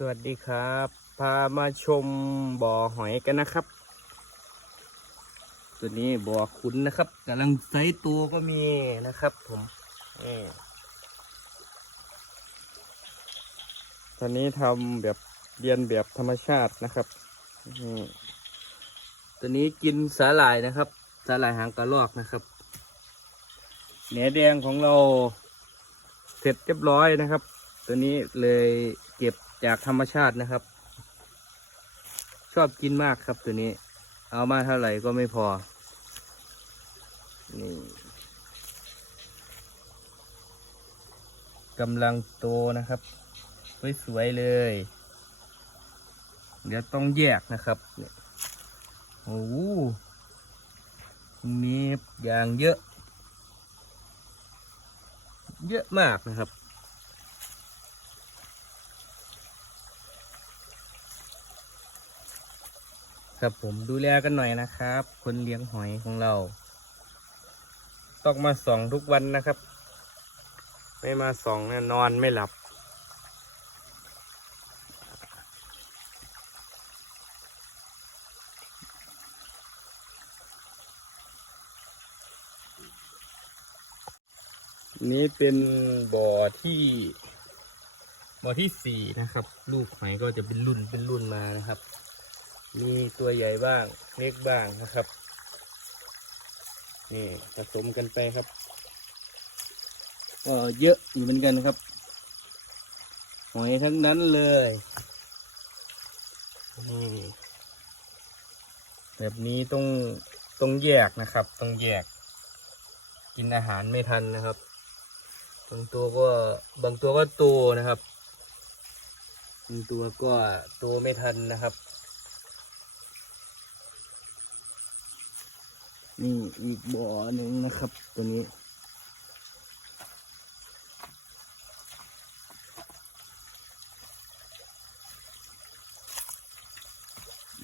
สวัสดีครับ พามาชมบ่อหอยกันนะครับ ตัวนี้บ่อขุนนะครับกำลังไซตัวก็มีนะครับ ผมตอนนี้ทำแบบเรียนแบบธรรมชาตินะครับตัวนี้กินสาหร่ายนะครับ สาหร่ายหางกระรอกนะครับเหนือแดงของเราเสร็จเรียบร้อยนะครับ ตัวนี้เลยเก็บ จากธรรมชาตินะครับ ชอบกินมากครับตัวนี้ เอามาเท่าไหร่ก็ไม่พอ นี่กำลังโตนะครับ สวยๆเลย เดี๋ยวต้องแยกนะครับโอ้โหมีอย่างเยอะ เยอะมากนะครับ ครับผมดูแลกันหน่อยนะครับ คนเลี้ยงหอยของเรา ต้องมาส่องทุกวันนะครับ ไม่มาส่องเนี่ยนอนไม่หลับ นี้เป็นบ่อที่บ่อที่สี่นะครับ ลูกหอยก็จะเป็นรุ่นเป็นรุ่นมานะครับ มีตัวใหญ่บ้างเล็กบ้างนะครับ นี่ผสมกันไปครับก็เยอะอยู่เหมือนกันครับ หอยทั้งนั้นเลยนี่แบบนี้ต้องต้องแยกนะครับ ต้องแยก กินอาหารไม่ทันนะครับบางตัวก็บางตัวก็โตนะครับบางตัวก็โตไม่ทันนะครับ นี่อีกบ่อหนึ่งนะครับ ตัวนี้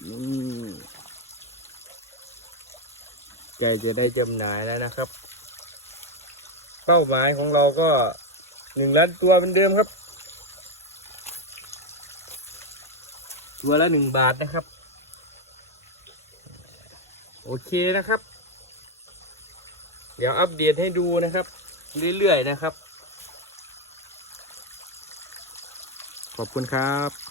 นี่ใจจะได้จำหน่ายแล้วนะครับ เป้าหมายของเราก็หนึ่งล้านตัวเป็นเดิมครับ ตัวละหนึ่งบาทนะครับ โอเคนะครับ เดี๋ยวอัปเดตให้ดูนะครับ เรื่อยๆนะครับ ขอบคุณครับ